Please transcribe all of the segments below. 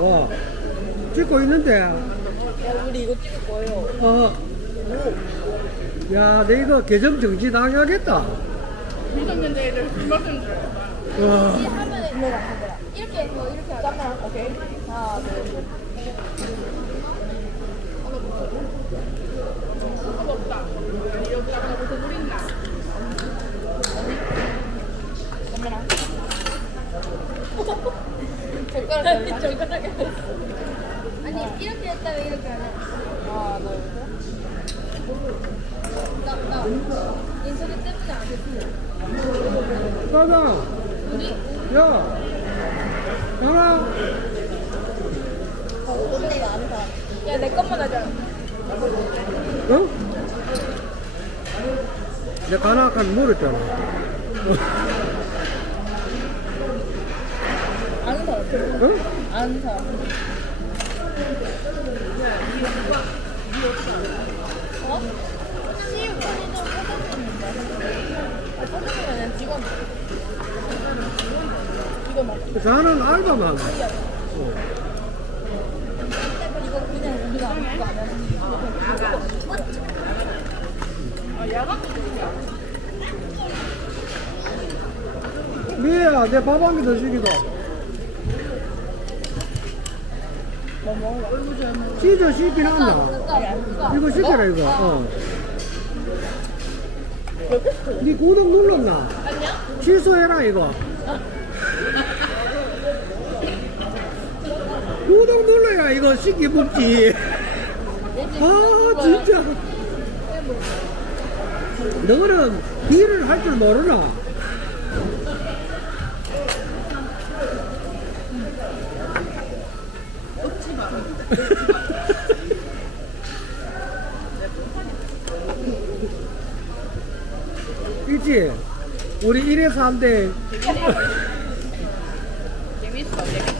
어. 찍고 있는데. 야, 우리 이거 찍을 거예요. 어. 야, 내 이거 계정 정지 당하겠다. 미성년자애들 불맛은 줄. 와. 하면은 이거 같은 거야. 이렇게 해서 이렇게 하자. 잠깐만, 오케이. 하나, 둘, 셋. 하나도 없다. 아니, 여기다가 무슨 물 있나? 잠깐 아니 이렇게 했다가 이렇게 하자. 하나, 둘, 셋. 나, 나 인터넷 때문에 안 됐어. 가자. 우리 야. 가라. 오늘 안 사. 야, 내 것만 하자. 어? 내가 가나간 물었잖아. 어? 안 사. 어? 가는 알바만. 우리가 안 하는 아, 야간 미야, 내 밥 한 개더 시키다. 치즈 시킨 한다. 이거 시켜라, 이거. 어. 니 구독 눌렀나? 취소해라, 이거. 구독 눌러야 이거 시키 먹지. 아, 진짜. 너는 일을 할 줄 모르나? 있지? 우리 이래서 안 돼. 재밌어, 재밌어.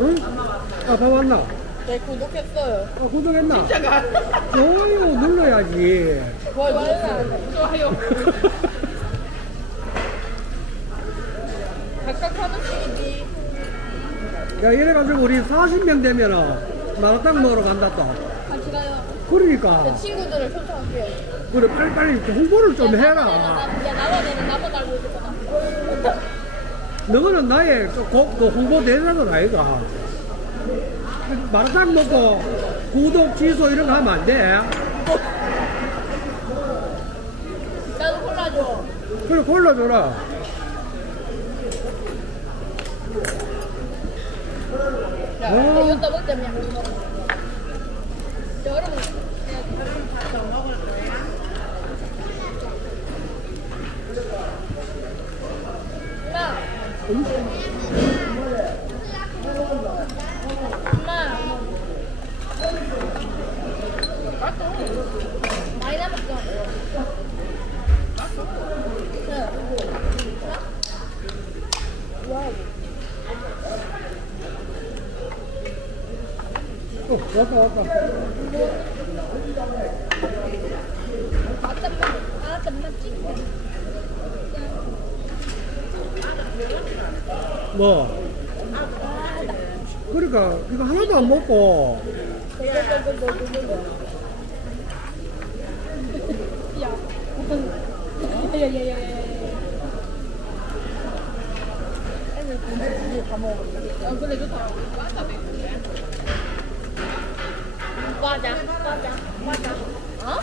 응? 아, 밥 왔나? 네, 구독했어요. 아, 구독했나? 자가 좋아요 눌러야지. 좋아요. 좋아요. 야, 이래가지고 우리 40명 되면은 마라탕 먹으러 간다 또. 같이 가요. 그러니까. 친구들을 초청할게요. 그래, 빨리빨리 홍보를 좀 해라. 야 나머지는 나만 알고 있을 거다. 너는 나의 그, 고- 그 홍보 대사는 아이가. 마라탕 먹고 구독, 취소 이런 거 하면 안 돼. 나도 골라줘. 그래, 골라줘라. 야, 어. 이것도 먹자면. 여러분 엄마 엄마 많이 남았어. 어, 왔다, 왔다. 뭐? 그러니까 이거 하나도 안 먹고. 아, 근데 좋다. 과자, 과자, 과자. 어?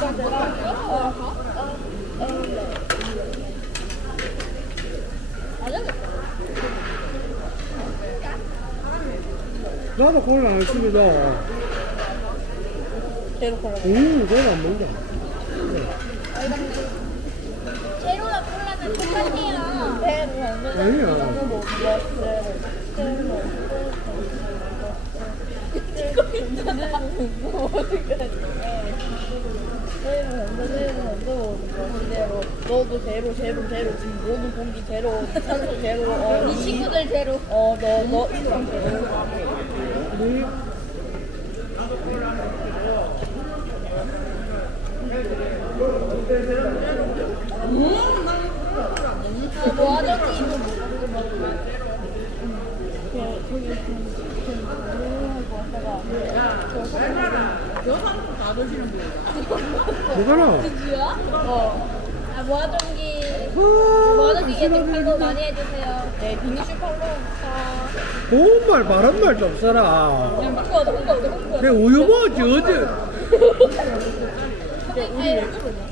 나도 콜라 안 씁니다. 제로 콜라. 음, 내가 안 먹는다. 제로나 콜라는 똑같아요. 제로. 아니야. 뭐, 제로. 제로. 이거. 어떻게 제로, 제로, 제로, 제로. 너도 제로, 제로, 제로. 지금 모든 공기 제로, 산소 제로. 어, 이 친구들 제로. 어, 너, 너 일상 제로. 뭐가라? 그지요? 어. 아, 팔로 많이 해주세요. 네, 비니슈 팔로. 아, 고운 말 바른 말좀 써라 홍보하다 홍보하다 홍보하다. 내 우유 먹었지 어제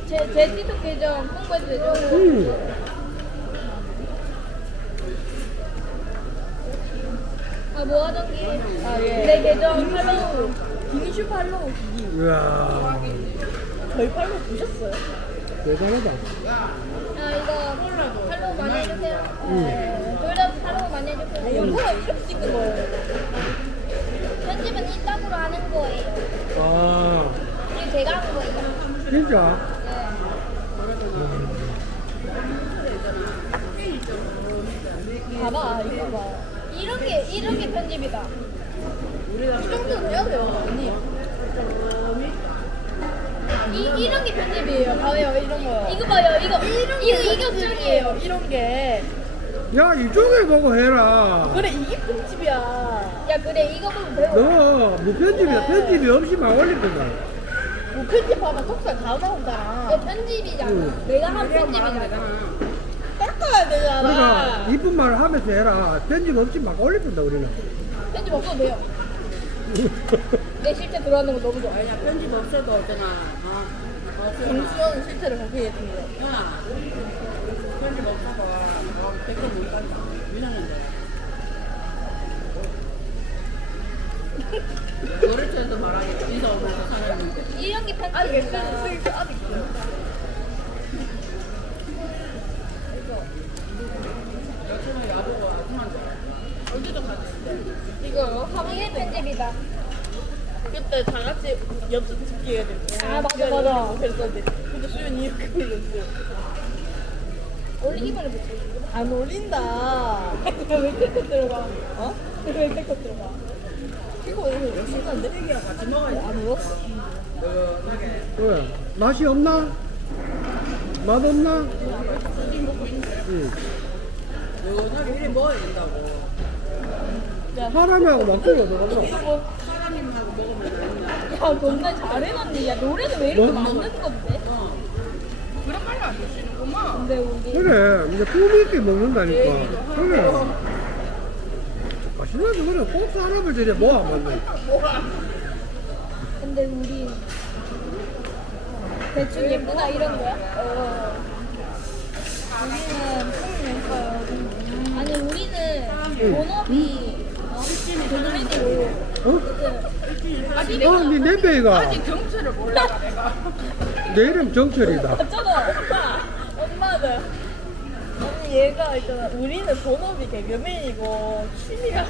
제, 제 틱톡 계정 홍보해도 되죠? 응. 아 모아종기 아, 예. 내 계정 팔로우 비니슈 팔로. 이야 저희 팔로 보셨어요? 대단하다 아 이거 팔로우 해주세요. 네. 둘다 팔로우 많이 해주세요. 영상을 이렇게 찍는 거예요. 편집은 이따구로 하는 거예요. 아 이거 제가 하는 거예요. 진짜 봐봐, 이거 봐. 이런 게 이런 게 편집이다. 이 정도는 해야 돼요, 언니. 이 이런 게 편집이에요. 봐요, 이런 거요. 이거 봐요. 이거 이런 이거 게 이거 편집이에요, 짱이에요. 이런 게. 야 이쪽에 보고 해라 그래, 이게 편집이야. 야 그래 이거 보면 배워. 너 무편집이야 편집이 없이 막 올릴 거다 뭐 편집하면 속살 다 나온다. 이거 편집이잖아. 응. 내가 한 편집이잖아. 닦아야 되잖아. 그러니까 이쁜 말 하면서 해라 편집 없이 막 올릴 건다 우리는 편집 없어도 돼요. 내 실제 들어가는 거 너무 좋아. 아니야 편집 없어도 어쩌나 어? 어, 정수현 실태를 공개했습니다. 야 편집 없어도 어, 댓글 못 간다 유명한데 거래처에서 말하겠다 인사 오면서 사람인데 이런 게 아직 쓸 아직 있어. 여친은 야보고 그만둬 어디도 갔는데 이거요? 이게 편집이다. 그 때 다 같이 엽서 찍기 해야 돼. 아, 맞아, 맞아. 그랬었는데. 근데 수현이 이렇게 올렸어. 올리기만 해보지. 안 올린다. 왜 태코 들어가? 어? 왜 태코 들어가? 이거 왜 열심한데? 쓰레기야 같이 먹어야지 안. 너게 왜 맛이 없나 맛 없나 응. 너게 이래 먹어야 된다고 사람하고 맞추고 들어갔어 야 너네 잘해놨네. 야 노래는 왜 이렇게 뭐? 만드는 건데? 어 그런 말로 안 드시는구만 근데 우리 그래 이제 꿈이 있게 먹는다니까 그래 맛있는 그래 꼭 사람을 저래 모아 맞네 근데 우리 대충 예쁘다 이런 거야? 어. 우리는 폰낼까요 아니 우리는 본업이 어? 도드레디고 어? 아직 어, 니 내배이가 아직 정체를 몰라 내가 내 이름 정철이다 맞잖아. 엄마는. 아니 얘가 있잖아. 우리는 본업이 개그맨이고 취미가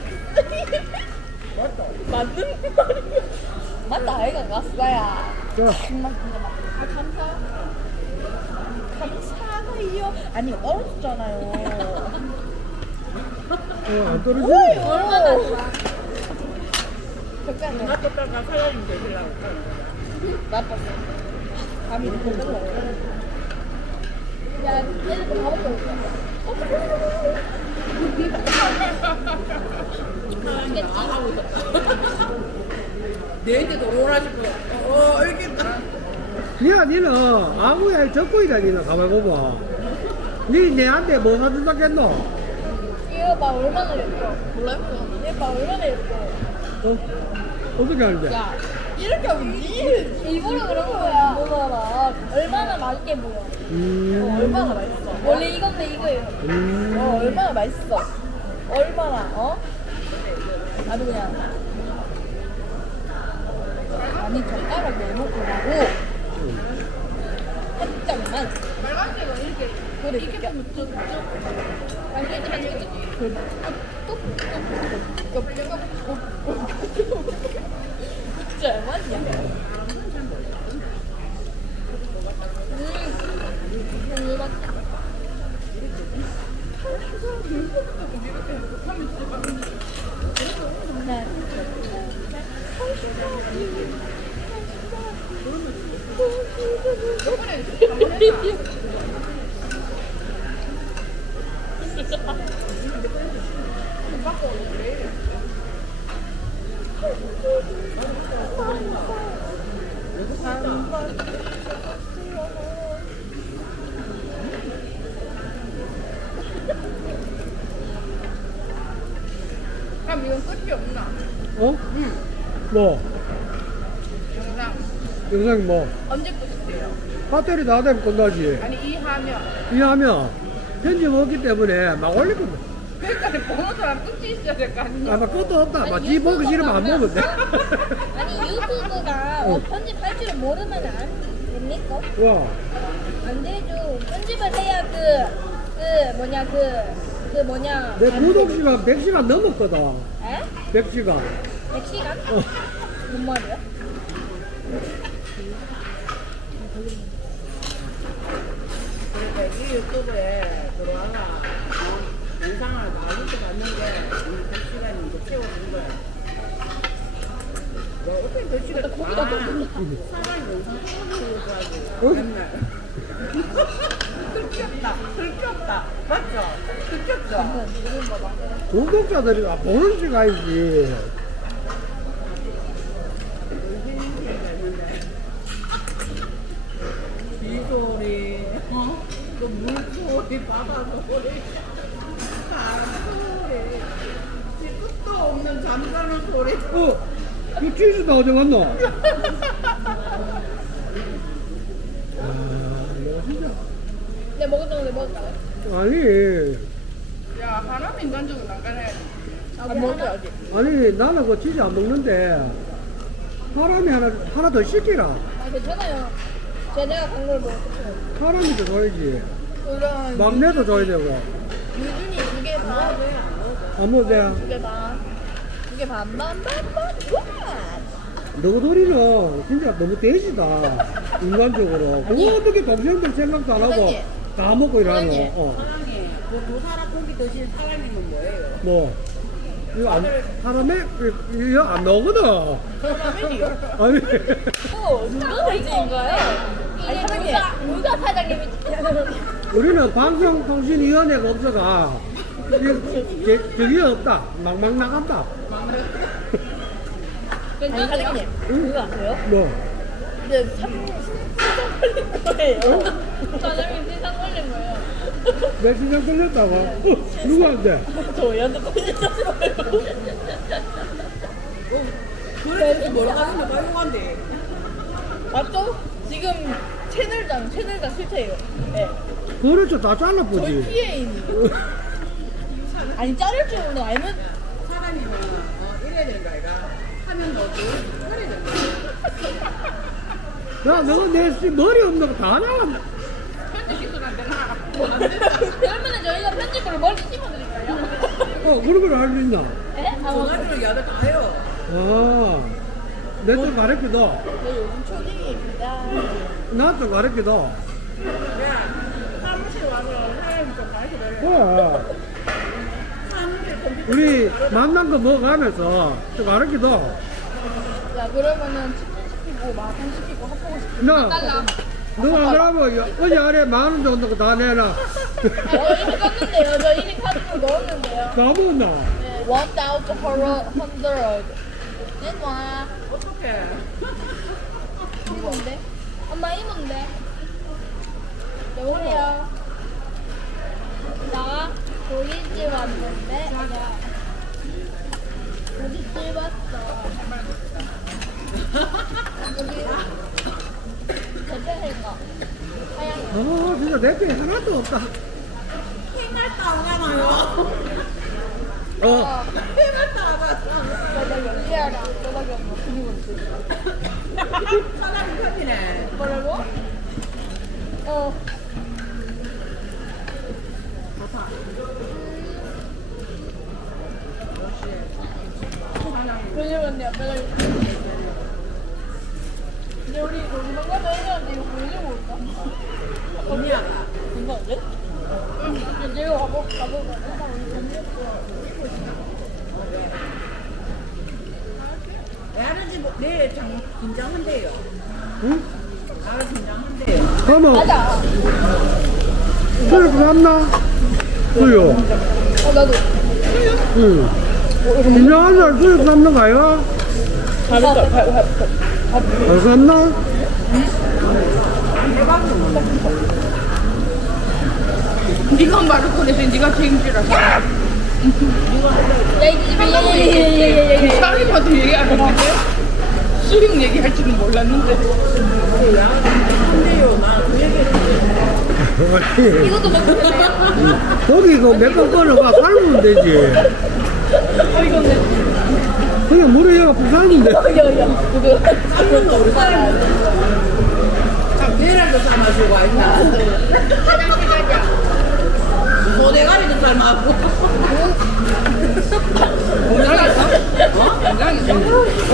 맞다. 맞는 말이야. 맞다 아이가 갔어야. 자, 아 감사. 감사해요. 아니 떨어졌잖아요. 어, 안 떨어지네 얼마나 좋아. 나쁘다가 사장님 되시려고 나빴어. 감이 너무 먹어. 야다 먹고 올게 사장님 아 하고 있었다 내한테도 오라 싶어 어 알겠다 니야 니는 아무야 적고이다 니는 가만 보봐 니 내한테 뭐 사준다 겠노 이거 봐 얼마나 예뻐 몰라요? 얘봐 얼마나 예뻐. 어? 어떻게 하는데? 야 이렇게 하면 니 일부러 그런 거야 뭐잖아. 얼마나 맛있게 보여 어, 음, 얼마나 맛있어. 원래 이건데 이거예요 음. 어, 얼마나 맛있어. 얼마나, 어? 아주 그냥. 아니, 젓가락 내놓고 가고, 한 장만. 이렇게 그래, 이렇게. 네. 그럼 이건 끝이 없나? 어? 응. 뭐? 영상. 영상이 뭐? 언제부터 돼요? 배터리 다 되면 끝나지. 아니 이 하면. 이 하면 편집 없기 때문에 막 올리거든. 그러니까 보는 사람 끝이 있어야 될 거 아니야? 아마 끝도 없다. 막지 보기 싫으면 안 보면 돼. 아니 유튜브가 어, 편집할 줄을 모르면 안 됩니까? 와, 안 되죠. 편집을 해야 그 그 뭐냐 그 그 뭐냐 내 구독 시간 100시간 넘었거든. 에? 100시간. 100시간? 어. 뭔 말이야? 그러니까 이 유튜브에 들어와가 어, 영상을 나올때 봤는데 오늘 그 시간이 이제 채워진 거야. 뭐 어떻게 그 시간? 아, 사람이 영상 어? 맨날. 들켰다, 들켰다, 맞죠? 들켰죠? 구독자들이 아, 보는 시간이지. 비 소리, 어? 그 물소리, 바다 소리, 바람 소리, 지금도 없는 잠자는 소리. 어, 이 치즈도 어디 갔노? 아, 너 진짜. 내 먹었던 거내 먹었다. 아니, 야, 하나도 인간적으로 나가야지. 안 먹어야지. 아니, 나는 그 치즈 안 먹는데, 사람이 하나, 하나 더 시키라. 아 괜찮아요. 제 내가 간걸 먹었어요. 사람이 더 줘야지. 그런 막내도 줘야 되고. 유준이 두개 반, 안 먹어도 돼. 두개 반, 두 개 반, 반, 반, 반, 반. 너희들이는 진짜 너무 돼지다. 인간적으로. 그거 어떻게 동생들 생각도 안 하고 사장님. 다 먹고 일하노. 사장님. 어. 사랑이, 그두 사람 고기 드신 사랑이는 뭐예요? 뭐. 이거 안, 사람에, 이거 안 나오거든. 아니. 어, 누가 돼지인가요? 누가 사장님이? 우리는 방송통신위원회가 없어가 이게 저기 없다 막막 나간다 아니 사장님. 그거 아세요? 뭐 이제 삼 시상 걸린 거예요. 사장님 시상 걸린 거예요. 내 시장 걸렸다고 어, 누구한테 저 얘한테 걸렸어요. 그래서 뭐라 하는데 말용한데. 맞죠? 지금 채널장 채널장 실패예요. 네. 그렇죠 다 저희 잘라보지 피해인. 아니 자를 줄은 알면 사람이면 어, 이래야 되는 거 아이가? 하면 너지? 그래야 되는 머리 없는 거다 나간다 편집 기술 안 되나? 그러면 저희가 편집으로 머리 씹어드릴까요? 어 그런 걸알수 있나 에? 아. 전화기로 여덟 가요. 아 내좀 가르쳐도 저 요즘 초딩입니다. 나좀 가르쳐도 야, 사무실 와서 사람 좀 가르쳐달래. 그래 사무실 컴퓨터. 우리 만난 거 먹어가면서 좀 가르쳐도 야 그러면은 치킨 시키고 마라탕 시키고 핫도그 시키고 나 달라. 너가 그러면 어제 아래 만원 정도 다 내놔 아, 저 이미 떴는데요. 저 이미 카드로 넣었는데요. 다 먹었나? 네, one thousand hundred. 내놔. 어떡해. 이건데? 엄마 이건데? 여보세요? 나 고깃집 왔는데 야 고깃집 왔어 여기 대패해가 하얀 아 진짜 내편 하나도 없다 생각도 안 하나요? 왜냐면 약간 근데 우리 우리 방금 애들한테 이거 보여주고 올까? 언니야. 괜찮은데? 응. 이제 가보 가보자. 야르지 뭐, 내일 장, 긴장한대요. 응? 가자. 수육 샀나? 수육 어 나도. 응 김장한 날 샀는 거야? 가자. 안 샀나? 네가 말을 꺼내서 네가 책임지라. 예예예예예예. 사람한테 얘기 안 했는데 수육 얘기할 줄은 몰랐는데 얘기 이것도 먹고 싶어요? 고기 이거 몇번 꺼내봐 삶으면 되지 어 이건데 그냥 물에 여가 부산인데 삶는 거 우리 사람. 계란도 삶아주고 있나? 화장실 가자. 소대가리도 삶아고. 공장에서? 어? 공장에서?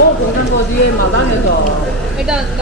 어, 동생 거 뒤에 마당에서. 일단 나